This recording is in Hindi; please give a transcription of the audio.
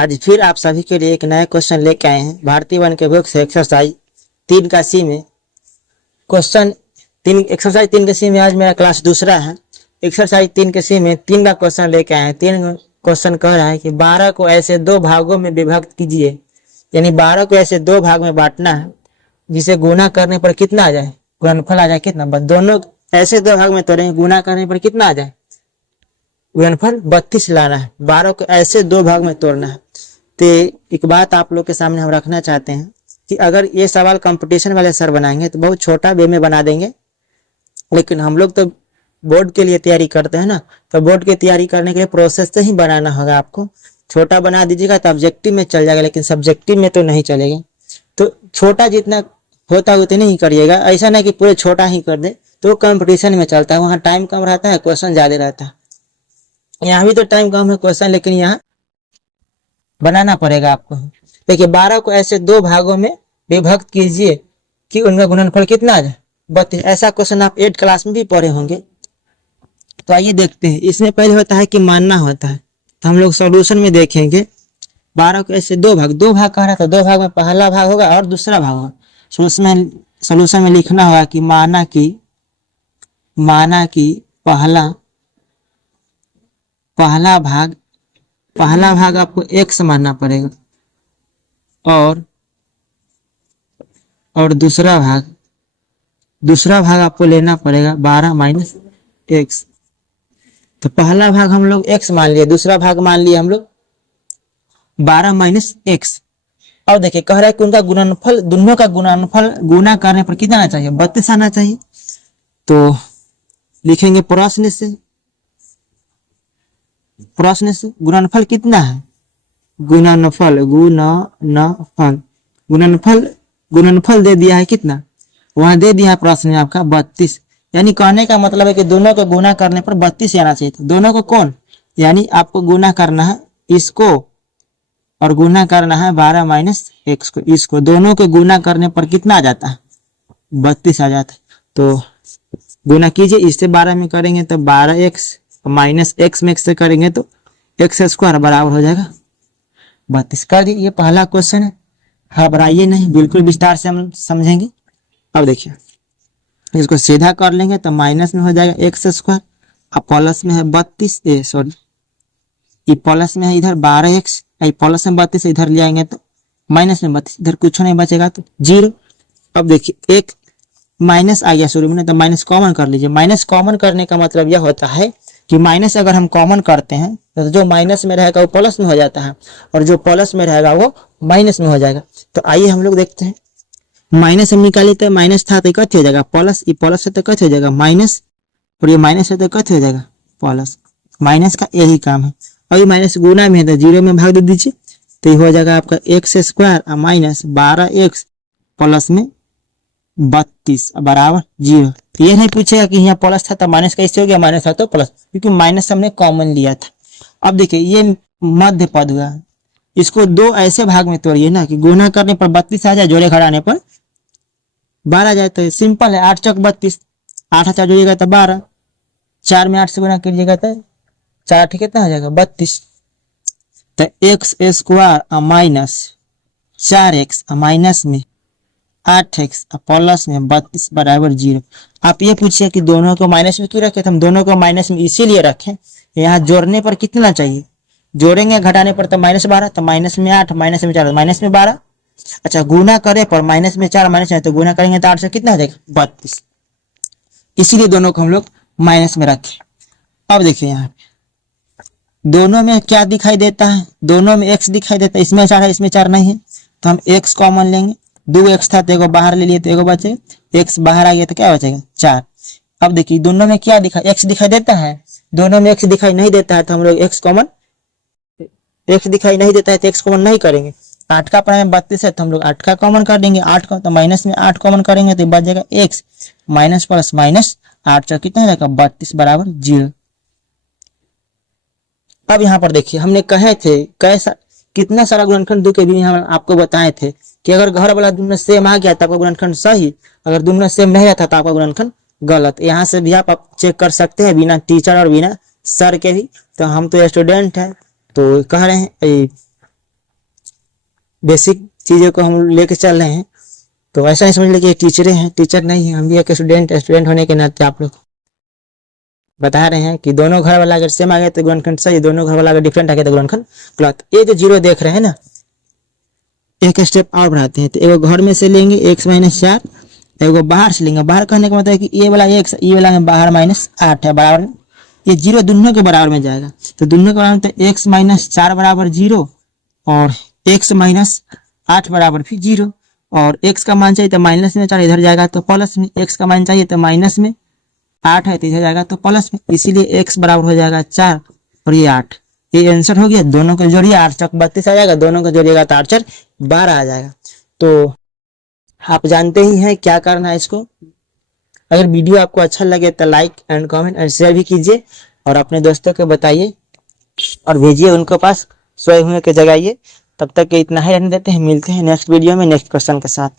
आज फिर आप सभी के लिए एक नया क्वेश्चन लेके आए हैं भारतीय वन के बुक से एक्सरसाइज 3 का सी में। क्वेश्चन 3 एक्सरसाइज 3 के सी में आज मेरा क्लास दूसरा है। एक्सरसाइज 3 के सी में 3 का क्वेश्चन लेके आए हैं। 3 क्वेश्चन कह रहा है कि 12 को ऐसे 2 भागों में विभक्त कीजिए, यानी 12 को ऐसे 2 भाग में बांटना है जिसे गुना करने पर कितना आ जाए, गुणनफल आ जाए कितना। बस दोनों ऐसे 2 भाग में तोड़ेंगे, गुना करने पर कितना आ जाए, गुणनफल 32 लाना है। 12 को ऐसे 2 भाग में तोड़ना है। तो एक बात आप लोग के सामने हम रखना चाहते हैं कि अगर ये सवाल कंपटीशन वाले सर बनाएंगे तो बहुत छोटा वे में बना देंगे, लेकिन हम लोग तो बोर्ड के लिए तैयारी करते हैं ना, तो बोर्ड की तैयारी करने के लिए प्रोसेस से ही बनाना होगा। आपको छोटा बना दीजिएगा तो ऑब्जेक्टिव में चल जाएगा, लेकिन सब्जेक्टिव में तो नहीं चलेगा। तो छोटा जितना होता है उतने ही करिएगा, ऐसा नहीं कि पूरे छोटा ही कर दे, तो कंपटीशन में चलता है, वहाँ टाइम कम रहता है, क्वेश्चन ज्यादा रहता है। यहाँ भी तो टाइम कम है क्वेश्चन, लेकिन यहाँ बनाना पड़ेगा आपको। देखिए 12 को ऐसे 2 भागों में विभक्त कीजिए कि उनका गुणनफल कितना आ जाए, 32। ऐसा क्वेश्चन आप 8 क्लास में भी पढ़े होंगे। तो आइए देखते हैं। इसमें पहले होता है कि मानना होता है, तो हम लोग सॉल्यूशन में देखेंगे। 12 को ऐसे 2 भाग कह रहा था, 2 भाग में पहला भाग होगा और दूसरा भाग होगा। तो उसमें सॉल्यूशन में लिखना होगा कि माना कि पहला भाग आपको x मानना पड़ेगा, और दूसरा भाग आपको लेना पड़ेगा 12 माइनस x। तो पहला भाग हम लोग x मान लिए, दूसरा भाग मान लिए हम लोग 12 माइनस x। और देखिए कह रहा है कि उनका गुणनफल, दोनों का गुणनफल गुना करने पर कितना आना चाहिए, 32 आना चाहिए। तो लिखेंगे प्रश्न से गुणनफल कितना है, गुणनफल दे दिया है कितना, वहां दे दिया है प्रश्न में आपका 32। यानी कहने का मतलब है कि दोनों को गुना करने पर 32 आना चाहिए था। दोनों को कौन, यानी आपको गुना करना है इसको और गुना करना है 12 माइनस x को, इसको दोनों को गुना करने पर कितना आ जाता है, 32 आ जाता है। तो गुना कीजिए, इससे 12 में करेंगे तो 12x माइनस x में x से करेंगे तो x स्क्वायर बराबर हो जाएगा 32। कर दिए। ये पहला क्वेश्चन है, घबराइए नहीं, बिल्कुल विस्तार से हम समझेंगे। अब देखिए इसको सीधा कर लेंगे तो माइनस में हो जाएगा x स्क्वायर, अब प्लस में है 32, ये प्लस में है इधर 12x, प्लस में 32 इधर ले आएंगे तो माइनस में 32, इधर कुछ नहीं बचेगा तो 0। अब देखिए एक माइनस आ गया शुरू में, तो माइनस कॉमन कर लीजिए। माइनस कॉमन करने का मतलब यह होता है कि माइनस अगर हम कॉमन करते हैं तो जो माइनस में रहेगा वो प्लस में हो जाता है, और जो प्लस में रहेगा वो माइनस में हो जाएगा। तो आइए हम लोग देखते हैं। माइनस हम निकाले तो माइनस था तो कट हो जाएगा प्लस, ये प्लस है तो कट हो जाएगा माइनस, और ये माइनस है तो कट हो जाएगा प्लस। माइनस का यही काम है। और ये माइनस गुना में है तो 0 में भाग दे दीजिए, तो ये हो जाएगा आपका x square minus 12x plus में 32 बराबर 0। ये नहीं पूछेगा कि यहाँ प्लस था तो माइनस कैसे हो गया, माइनस था तो प्लस, क्योंकि माइनस हमने कॉमन लिया था। अब देखिए ये मध्य पद हुआ, इसको 2 ऐसे भाग में तोड़िए ना कि गुना करने पर 32 आ जाए, जोड़े घटाने पर 12 आ जाए। तो सिंपल है, 8 चौक 32, 8 4 जोड़िएगा तो 12, 4 में 8 से गुना कीजिएगा तो 4 ठीक कितना हो जाएगा 32। तो x square minus 4x minus में 8x प्लस में 32 बराबर 0। आप ये पूछिए कि दोनों को माइनस में क्यों रखे, तो हम दोनों को माइनस में इसीलिए रखें, यहाँ जोड़ने पर कितना चाहिए, जोड़ेंगे घटाने पर तो माइनस 12, तो माइनस में 8 माइनस में 4 माइनस में 12। अच्छा गुना करे पर माइनस में 4 माइनस में, तो गुना करेंगे तो 8 से कितना हो जाएगा 32, इसीलिए दोनों को हम लोग माइनस में रखें। अब देखिए यहाँ पे दोनों में क्या दिखाई देता है, दोनों में x दिखाई देता है, इसमें 4 है इसमें 4 नहीं है, तो हम x कॉमन लेंगे। 2x था तो एगो बाहर ले लिए तो एगो बचेगा, x बाहर आ गया तो क्या बचेगा 4। अब देखिए दोनों में क्या दिखा, x दिखाई देता है, दोनों में x दिखाई नहीं देता है, तो हम लोग x दिखाई नहीं देता है तो x कॉमन नहीं करेंगे। 8 का प्राइम 32 है तो हम लोग 8 का कॉमन कर देंगे, 8 का तो माइनस में 8 कॉमन करेंगे तो बच जाएगा x माइनस प्लस माइनस 8 चौक कितना रहेगा 32 बराबर 0। अब यहाँ पर देखिए हमने कहे थे कैसा कितना सारा गुणनखंड दो के भी हम आपको बताए थे कि अगर घर वाला दोनों सेम आ गया तो आपका गुणनखंड सही, अगर दोनों सेम नहीं रहता तो आपका गुणनखंड गलत। यहाँ से भी आप चेक कर सकते हैं बिना टीचर और बिना सर के भी। तो हम तो स्टूडेंट हैं तो कह रहे हैं बेसिक चीज़ों को हम लेके चल रहे हैं। तो ऐसा ही समझ लीजिए टीचरें हैं, टीचर नहीं है, हम भी एक स्टूडेंट होने के नाते आप लोग बता रहे हैं कि दोनों घर वाला अगर सेम आ गया तो गुणनखंड सही, दोनों घर वाला अगर डिफरेंट आ गया तो गुणनखंड गलत। ये जो जीरो देख रहे हैं ना, एक स्टेप और बढ़ाते हैं। तो एगो घर में से लेंगे x माइनस 4, एगो बाहर से लेंगे। बाहर कहने का मतलब है कि ये वाला x, ये वाला में बाहर -8 है, बराबर ये जीरो दोनों के बराबर में जाएगा। तो दोनों के बराबर में तो x माइनस 4 बराबर 0 और x माइनस 8 बराबर फिर 0। और x का मान चाहिए तो माइनस में 4 इधर जाएगा तो प्लस में, x का मान चाहिए तो माइनस में 8 है तो इधर जाएगा तो प्लस में, इसीलिए x बराबर हो जाएगा 4 और ये 8। ये आंसर हो गया। दोनों को जोड़िए 8 चौक 32 आ जाएगा, दोनों को जोड़िएगा तो 8 4 12 आ जाएगा। तो आप जानते ही हैं क्या करना है इसको। अगर वीडियो आपको अच्छा लगे तो like and comment and share भी कीजिए और अपने दोस्तों को बताइए और भेजिए उनके पास, सोए हुए के जगाइए। तब तक के इतना ही रहने देते हैं, मिलते हैं नेक्स्ट वीडियो में नेक्स्ट क्वेश्चन के साथ।